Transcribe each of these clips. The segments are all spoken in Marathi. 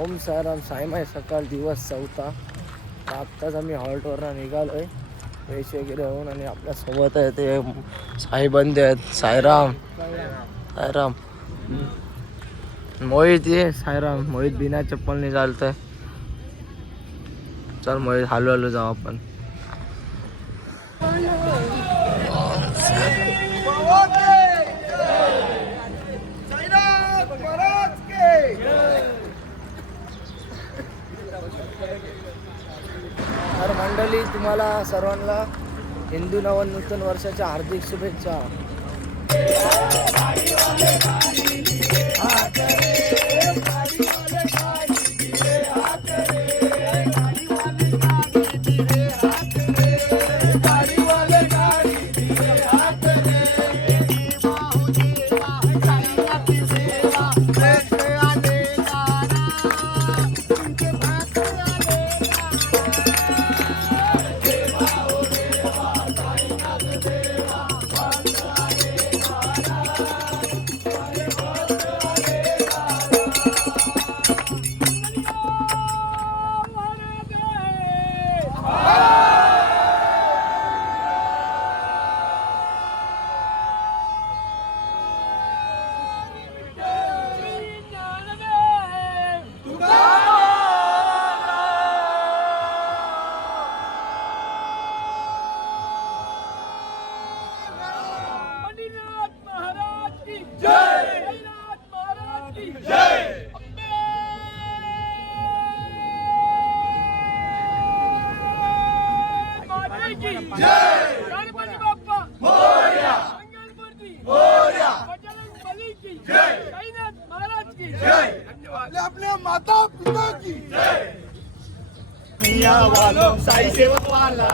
ओम साईराम. साईमाय सकाळ दिवस चौथा. आत्ताच आम्ही हॉल्टवरनं निघालो आहे फ्रेश वगैरे होऊन. आणि आपल्या सोबत आहे ते साई बंदे आहेत. साईराम साईराम. मोहित ये. साईराम. मोहित बिना चप्पलने चालतंय. चल मोहित, हळू हळू जाऊ आपण. तर मंडळी, तुम्हाला सर्वांना हिंदू नवनूतन वर्षाच्या हार्दिक शुभेच्छा. अपने माता पिता की दुनिया वालों साई सेवक वाला.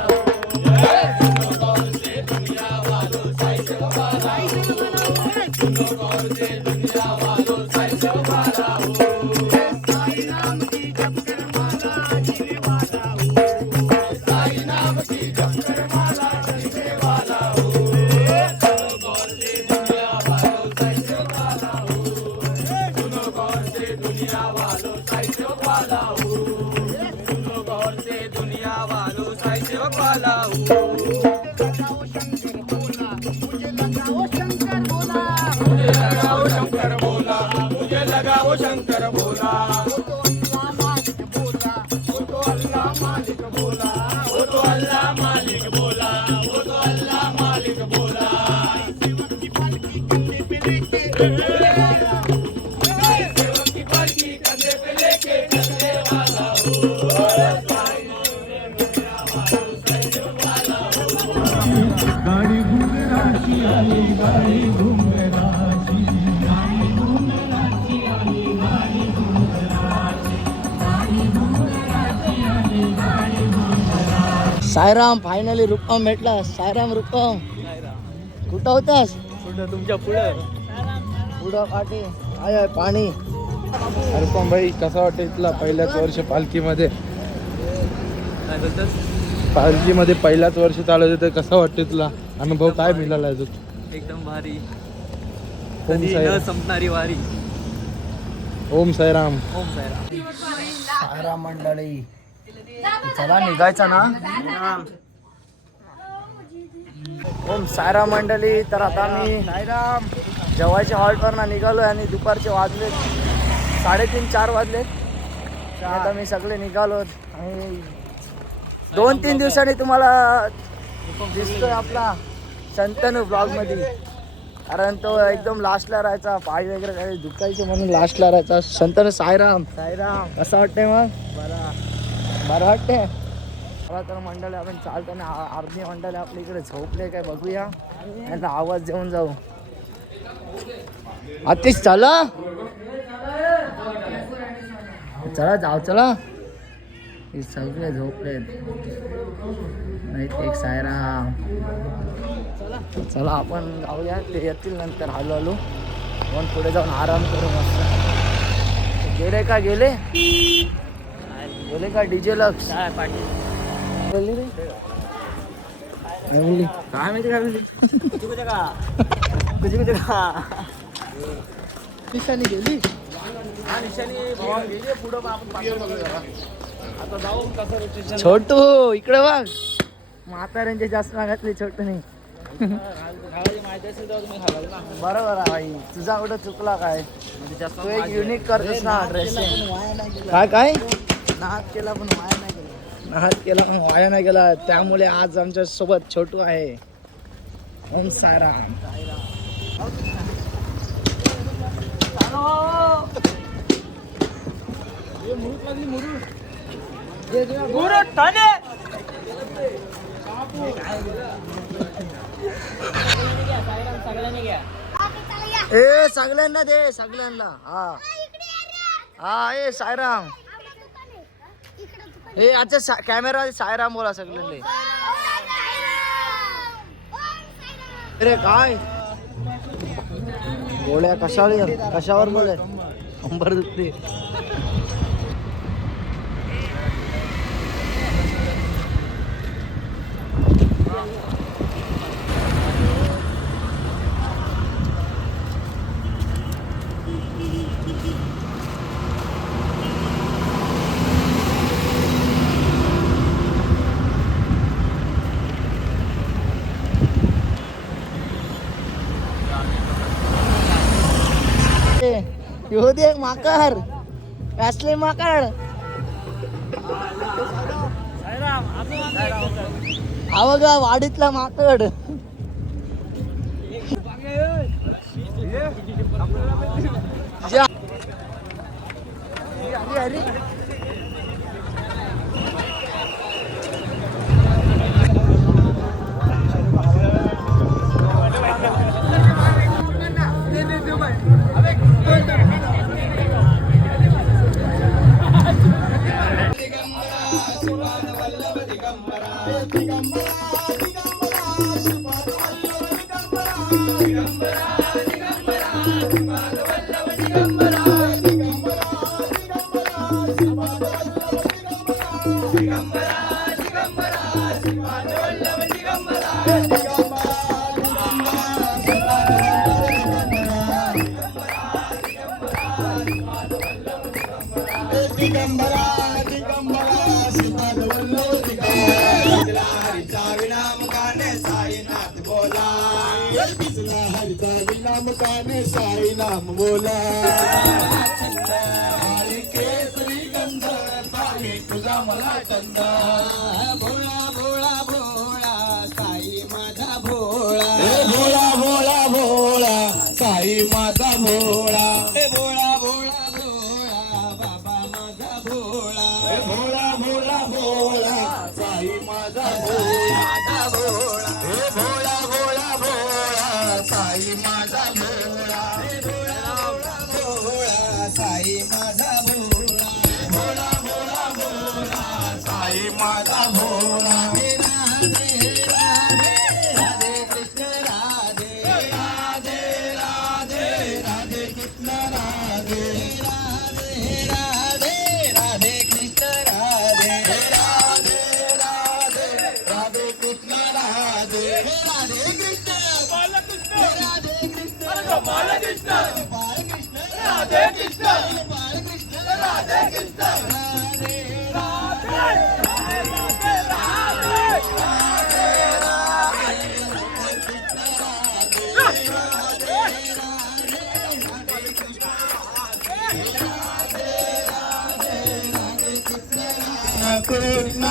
दुनिया वालों साई सेवक वाला. दुनिया वालों साई सेवक वाला. साई नाम की जप कर माला जीने वाला हो. साई नाम की जप कर माला जीने वाला हो. सुनो गौर से दुनिया वालों साई सेवक वाला हो. सुनो गौर से दुनिया वालों साई सेवक वाला हो. सुनो गौर से दुनिया वालों साई सेवक वाला हो. मुझे लगाओ शंकर बोला. मुझे लगाओ शंकर बोला. वो तो अल्लाह मालिक बोला. वो तो अल्लाह मालिक बोला. वो तो अल्लाह मालिक बोला. सेवक की पालकी कंधे पे लेके चलने वाला हो. गाड़ी घूम रांची आली गाड़ी घूम रांची गाड़ी घूम रांची आली गाड़ी घूम रांची गाड़ी घूम रांची आली गाड़ी घूम रांची. साईराम. फायनली रुपम भेटला. साईराम रुपम. कुठं होतास? तुमच्या पुढं पुढं पाठी काय आहे पाणी. रुपम भाई, कसा वाटतं इथला पहिल्याच वर्ष पालखीमध्ये? काय बोलतोस? पालखीमध्ये पहिल्याच वर्ष चालत होतं, कसं वाटतं तुला? अनुभव काय मिळाला तुझ? एकदम भारी. ओम कधी न साईराम. संपणारी वारी. ओम साईराम. ओम साईराम. साईराम मंडळी, चला निघायचा ना. ओम साईराम मंडळी. तर आता मी साईराम जवायच्या हॉल्टवरनं निघालो आणि दुपारचे वाजले 3:30-4 वाजले. आता मी सगळे निघालो आणि 2-3 दिवसांनी तुम्हाला दिसतोय आपला शंतनू ब्लॉगमध्ये. कारण तो एकदम लास्टला राहायचा, पाय वगैरे काही दुखायचे म्हणून लास्टला राहायचा. शंतनू. साईराम. साईराम. कसं वाटतंय मग? बरं वाटतंय. चला तर मंडळी, आपण चालताना अर्धी मंडळी आपल्या इकडे झोपले काय बघूया. यांचा आवाज देऊन जाऊ. आतिश चला. चला जाऊ. चला. हे सगळे झोपलेत. नाही एक साईराम. चला आपण जाऊया. ते येतील नंतर हळूहळू. आपण पुढे जाऊन आराम करू मस्त. गेले का? गेले का डीजे लक्ष? काय पाटील बोलली रे? काय बोलली? काय माहिती काय बोलली? कुठे का किशाने गेली. छोटू इकडे बघ, म्हाताऱ्यांचे जास्त मागातले छोटू नाही. बरोबर आहे भाई, तुझा कुठं चुकला काय? तू एक युनिक करतोस ना ड्रेसिंग. काय काय नाद केला पण वाया नाही गेला. नाद केला पण वाया नाही गेला. त्यामुळे आज आमच्या सोबत छोटू आहे. ओम साईराम. ए सगळ्यांना दे, सगळ्यांना. हा हा, ए साईराम. ए अच्छा कॅमेरा साईराम बोला सगळ्यांना. अरे काय गोळ्या कशावर बोले अंबर दुखते. येऊ दे माकड, कसले माकड. हा बघा वाडीतला माकड. अरे साईनाम बोला केसरी गंध साई तुझा मला चंद. भोळा भोळा भोळा साई माझा भोळा. भोळा भोळा भोळा साई माझा भोळा. भोळा भोळा भोळा बाबा माझा भोळा. भोळा भोळा भोळा साई माझा भोळा. भोळा भोळा भोळा साई माझा भोळा. साई माझा भोळा. भोळा भोळा भोळा साई माझा भोळा. राधे राधे राधे कृष्ण राधे. राधे राधे राधे कृष्ण राधे. राधे राधे राधे कृष्ण राधे. राधे राधे राधे कृष्ण राधे. राधे कृष्ण बालकृष्ण. राधे कृष्ण बालकृष्ण. बालकृष्ण राधे कृष्ण. बालकृष्ण राधे कृष्ण. राधे राधे राधे कृष्ण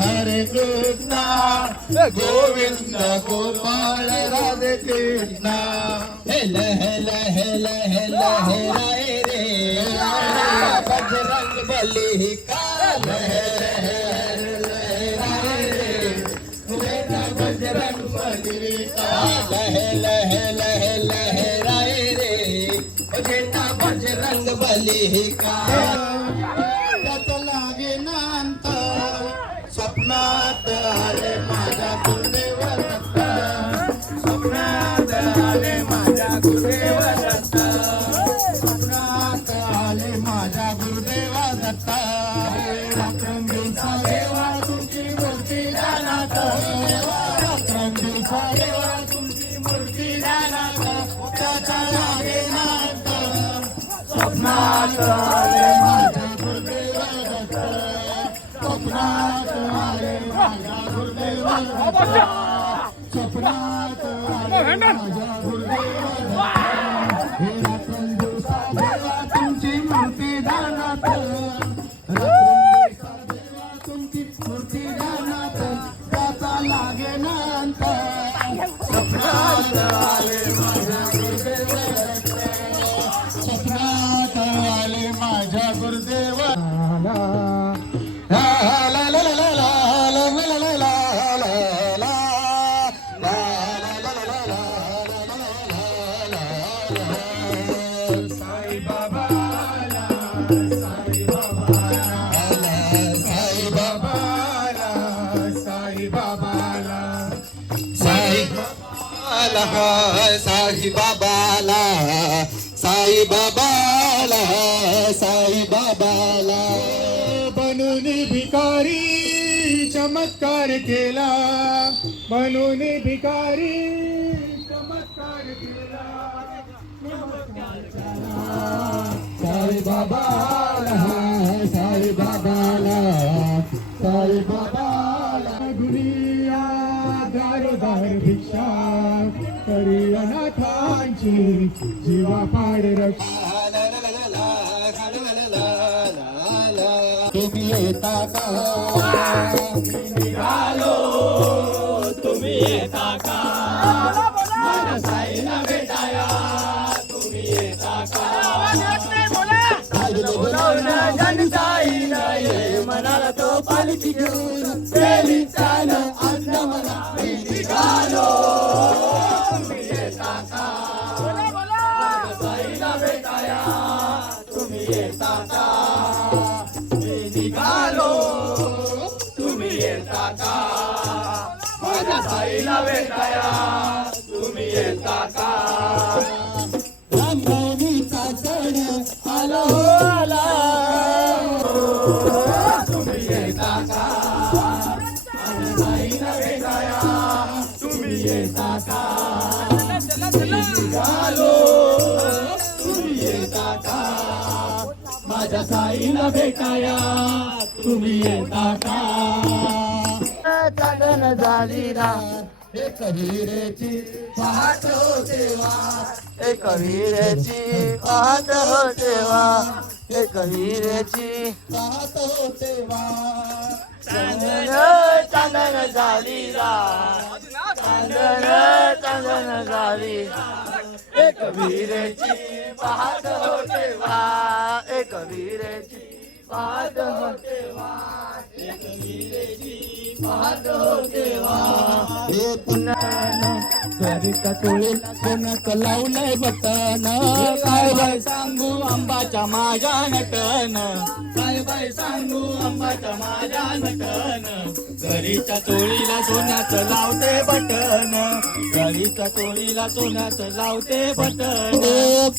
हरे कृष्ण गोविंद गोपाल राधे कृष्ण. हेल हेल हेल हेल हेराय रे बजरंग बली का. बजरंग बली का. हेल हेल हेल हेराय रे बजरंग बली का. स्वप्नात आले माझ्या गुरुदेव दत्त. स्वप्नात आले माझ्या गुरुदेव दत्त. स्वप्नात आले माझ्या गुरुदेव दत्त. रात्रंदिवसा देवा तुमची मूर्ती ध्यानात. रात्रंदिवसा देवा तुमची मूर्ती ध्यानात. त्याच्या लागे नात स्वप्नात स्वप्नात आले माझ्या गुरुदेवा हे रात्रंदिवसा देवा तुमची मूर्ती ध्यानात रात्रंदिवसा देवा तुमची मूर्ती ध्यानात त्याचा लागे अंत स्वप्नात आले माझ्या गुरुदेवा स्वप्नात आले माझ्या गुरुदेवा ला ला ला ला ला ला ला ला ला ला साई बाबाला साई बाबाला साई बाबाला बनून भिकारी चमत्कार केला बनून भिकारी चमत्कार केला साई बाबाला साई बाबाला साई बाबाला दुनिया दारोदार भिक्षा करी अनाथांची जीवा पाड रक्षा तुम्ही येता का निघालो तुम्ही येता का माझ्या साईला भेटाया तुम्ही येता का मनाला तो पालखी घेऊन गेली चाल आज मला निघालो तुम्ही येता का माझ्या साईला भेटाया तुम्ही येता का निघालो तुम्ही येता का माझ्या साईला भेटाया तुम्ही येता का रामनवमीचा सण आला हो आला तुम्ही येता का माझ्या साईला भेटाया तुम्ही येता का निघालो तुम्ही येता का माझ्या साईला भेटाया तुम्ही येता का चांदण झाली ना एक वीरेची पाहत होते वा एक वीरेची पाहत होते वा एक वीरेची पाहत होते वा चांदण चांदण झाली रा चांदण चांदण झाली एक वीरेची पाहत होते वा एक वीरेची पाहत होते वा एक वीरेची पाहत होते वा हे पुन्हा घरीचा टोळीला कोणाचं लावलंय बटन काय बाय सांगू अंबाच्या माझ्या नटन काय बाय सांगू अंबाच्या माझ्या नटन घरीच्या टोळीला सोन्याचं लावते बटन घरीच्या टोळीला सोन्याचं लावते बटन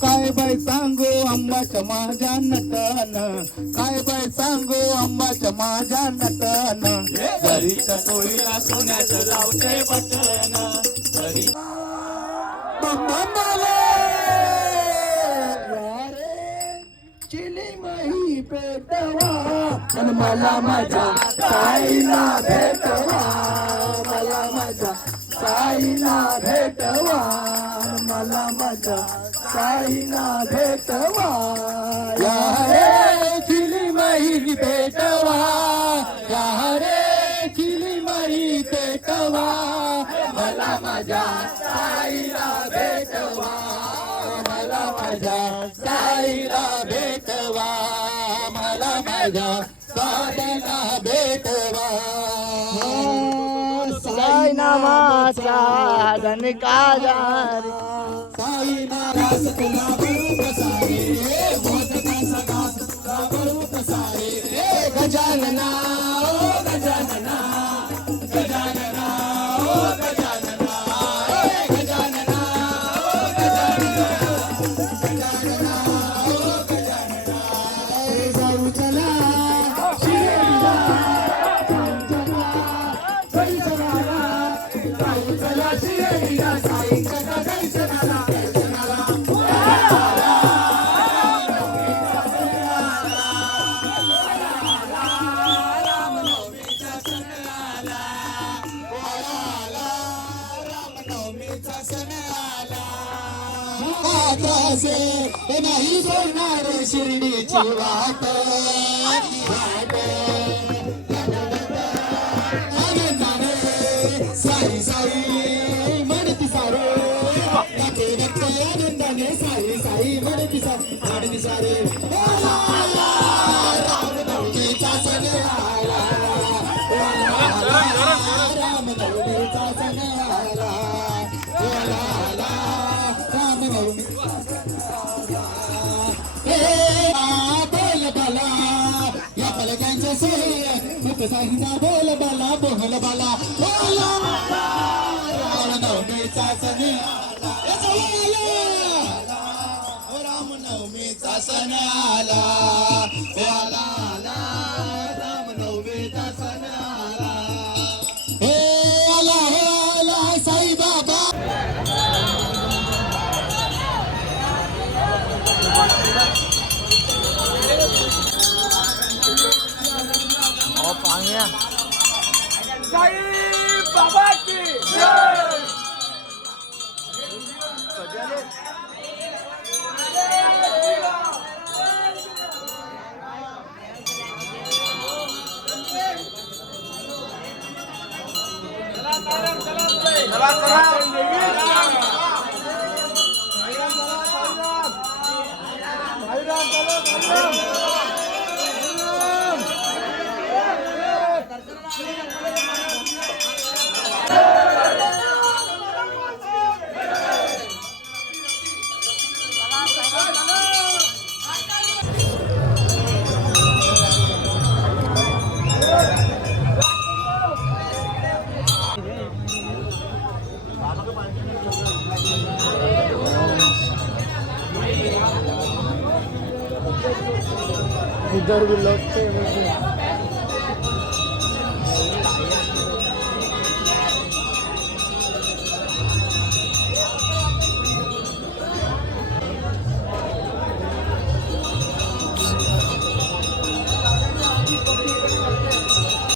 काय बाय सांगू अंबाच्या माझ्या नटन काय बाय सांगू अंबाच्या माझ्या नटन घरीच्या टोळीला सोन्याचं लावते बटन घरी चिली मही पेटवा आणि मला माझ्या साईला भेटवा मला माझ्या साईला भेटवा मला माझ्या साईला भेटवा या रे चिली मही पेटवा या रे चिली मही पेटवा मला माझ्या साईला भेटवा मला माझ्या साईला भेटवा मला माझ्या साईला भेटवा साई नामाचा गणका जारी साई नामास तुला बरूप सारे मोदका सदास तुला बरूप सारे गजानना ओ गजानना गजानना ओ गजानना गजानना ओ गजानना गजानना ओ गजानना जाऊ चला शिर्डीला दर्शनाला जाऊ चला शिर्डीला साईंच्या दर्शनाला दर्शनाला विश्वासे नाही सोडणार शिर्डीची वाट आनंदाने साई साई म्हणती सारे आनंदाने साई साई म्हणती सारे रामनवमीचा सण आला रामनवमीचा सण आला रामनवमी बोल बाला या पलकांच्या सोहळ्यात साईचा बोल बाला बोल बाला बोला रामनवमीचा सण रामनवमीचा सण आला रामनवमीचा सण आला हे आला साई बाबा पांग्या इधर भी लोग थे